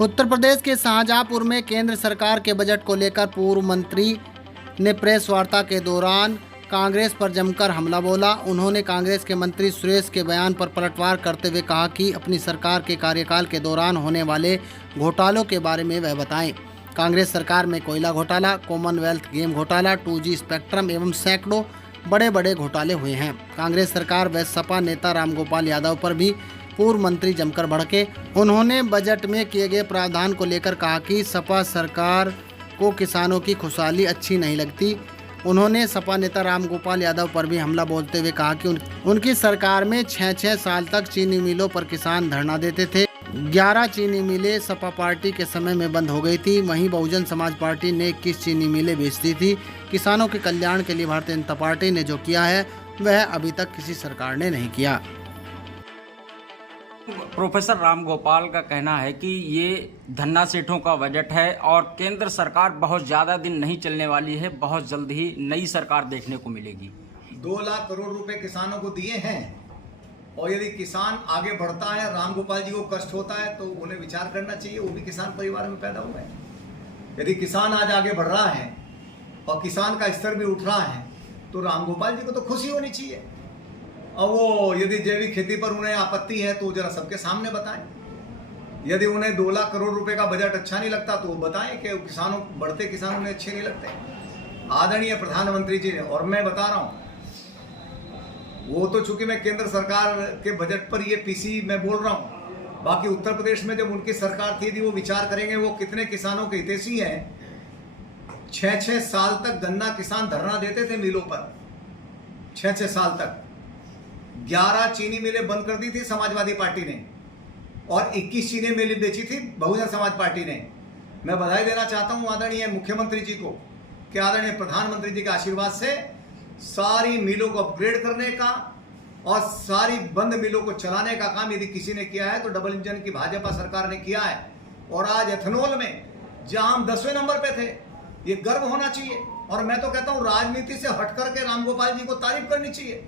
उत्तर प्रदेश के शाहजहांपुर में केंद्र सरकार के बजट को लेकर पूर्व मंत्री ने प्रेस वार्ता के दौरान कांग्रेस पर जमकर हमला बोला। उन्होंने कांग्रेस के मंत्री सुरेश के बयान पर पलटवार करते हुए कहा कि अपनी सरकार के कार्यकाल के दौरान होने वाले घोटालों के बारे में वह बताएं। कांग्रेस सरकार में कोयला घोटाला, कॉमनवेल्थ गेम घोटाला, 2G स्पेक्ट्रम एवं सैकड़ों बड़े बड़े घोटाले हुए हैं। कांग्रेस सरकार व सपा नेता रामगोपाल यादव पर भी पूर्व मंत्री जमकर भड़के। उन्होंने बजट में किए गए प्रावधान को लेकर कहा कि सपा सरकार को किसानों की खुशहाली अच्छी नहीं लगती। उन्होंने सपा नेता रामगोपाल यादव पर भी हमला बोलते हुए कहा कि उनकी सरकार में 6-6 साल तक चीनी मिलों पर किसान धरना देते थे। 11 चीनी मिलें सपा पार्टी के समय में बंद हो गई थी। वहीं बहुजन समाज पार्टी ने 21 चीनी मिलें बेचती थी। किसानों के कल्याण के लिए भारतीय जनता पार्टी ने जो किया है वह अभी तक किसी सरकार ने नहीं किया। प्रोफेसर रामगोपाल का कहना है कि ये धन्ना सेठों का बजट है और केंद्र सरकार बहुत ज़्यादा दिन नहीं चलने वाली है, बहुत जल्द ही नई सरकार देखने को मिलेगी। 2 लाख करोड़ रुपए किसानों को दिए हैं और यदि किसान आगे बढ़ता है, रामगोपाल जी को कष्ट होता है तो उन्हें विचार करना चाहिए। वो भी किसान परिवार में पैदा हुए हैं। यदि किसान आज आगे बढ़ रहा है और किसान का स्तर भी उठ रहा है तो रामगोपाल जी को तो खुशी होनी चाहिए। और वो यदि जैविक खेती पर उन्हें आपत्ति है तो जरा सबके सामने बताएं। यदि उन्हें 2 लाख करोड़ रुपए का बजट अच्छा नहीं लगता तो वो बताएं कि किसानों बढ़ते किसान उन्हें अच्छे नहीं लगते। आदरणीय प्रधानमंत्री जी ने, और मैं बता रहा हूं, वो तो चूंकि मैं केंद्र सरकार के बजट पर ये पीसी मैं बोल रहा हूं, बाकी उत्तर प्रदेश में जब उनकी सरकार थी वो विचार करेंगे वो कितने किसानों के हितैषी हैं। 6-6 साल तक गन्ना किसान धरना देते थे मिलों पर, 6-6 साल तक। 11 चीनी मिलें बंद कर दी थी समाजवादी पार्टी ने और 21 चीनी मिलें बेची थी बहुजन समाज पार्टी ने। मैं बधाई देना चाहता हूं आदरणीय मुख्यमंत्री जी को कि आदरणीय प्रधानमंत्री जी के आशीर्वाद से सारी मिलों को अपग्रेड करने का और सारी बंद मिलों को चलाने का काम यदि किसी ने किया है तो डबल इंजन की भाजपा सरकार ने किया है। और आज एथेनॉल में जहां हम 10वें नंबर पे थे, ये गर्व होना चाहिए। और मैं तो कहता हूं राजनीति से हट करके रामगोपाल जी को तारीफ करनी चाहिए।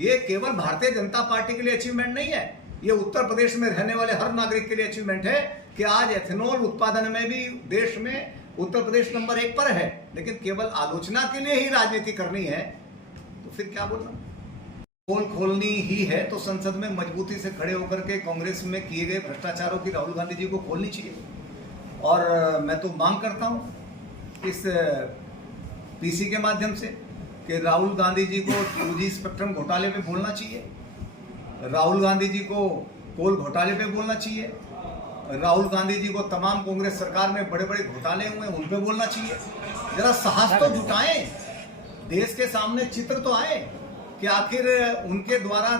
ये केवल भारतीय जनता पार्टी के लिए अचीवमेंट नहीं है, ये उत्तर प्रदेश में रहने वाले हर नागरिक के लिए अचीवमेंट है कि आज एथेनॉल उत्पादन में भी देश में उत्तर प्रदेश नंबर 1 पर है। लेकिन केवल आलोचना के लिए ही राजनीति करनी है तो फिर क्या बोलना। पोल खोलनी ही है तो संसद में मजबूती से खड़े होकर के कांग्रेस में किए गए भ्रष्टाचारों की राहुल गांधी जी को खोलनी चाहिए। और मैं तो मांग करता हूं इस पीसी के माध्यम से कि राहुल गांधी जी को 2G स्पेक्ट्रम घोटाले पे बोलना चाहिए, राहुल गांधी जी को कोल घोटाले पे बोलना चाहिए, राहुल गांधी जी को तमाम कांग्रेस सरकार में बड़े बड़े घोटाले हुए उन पे बोलना चाहिए। जरा साहस तो जुटाएं, देश के सामने चित्र तो आए कि आखिर उनके द्वारा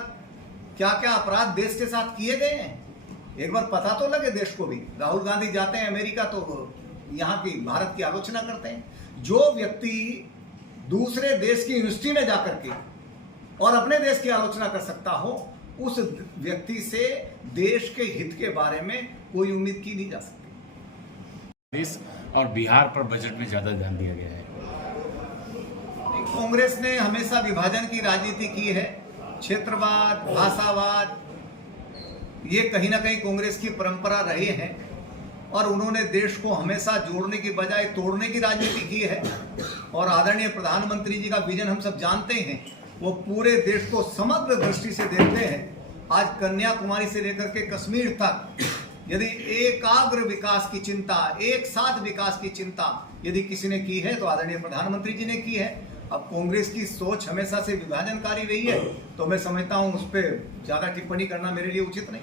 क्या क्या अपराध देश के साथ किए गए हैं। एक बार पता तो लगे देश को भी। राहुल गांधी जाते हैं अमेरिका तो यहाँ की भारत की आलोचना करते हैं। जो व्यक्ति दूसरे देश की यूनिवर्सिटी में जाकर के और अपने देश की आलोचना कर सकता हो, उस व्यक्ति से देश के हित के बारे में कोई उम्मीद की नहीं जा सकती। और बिहार पर बजट में ज्यादा ध्यान दिया गया है। कांग्रेस ने हमेशा विभाजन की राजनीति की है, क्षेत्रवाद, भाषावाद, ये कहीं ना कहीं कांग्रेस की परंपरा रही है और उन्होंने देश को हमेशा जोड़ने की बजाय तोड़ने की राजनीति की है। और आदरणीय प्रधानमंत्री जी का विजन हम सब जानते हैं, वो पूरे देश को समग्र दृष्टि से देखते हैं। आज कन्याकुमारी से लेकर के कश्मीर तक यदि एकाग्र विकास की चिंता, एक साथ विकास की चिंता यदि किसी ने की है तो आदरणीय प्रधानमंत्री जी ने की है। अब कांग्रेस की सोच हमेशा से विभाजनकारी रही है तो मैं समझता हूं उस पर ज्यादा टिप्पणी करना मेरे लिए उचित नहीं।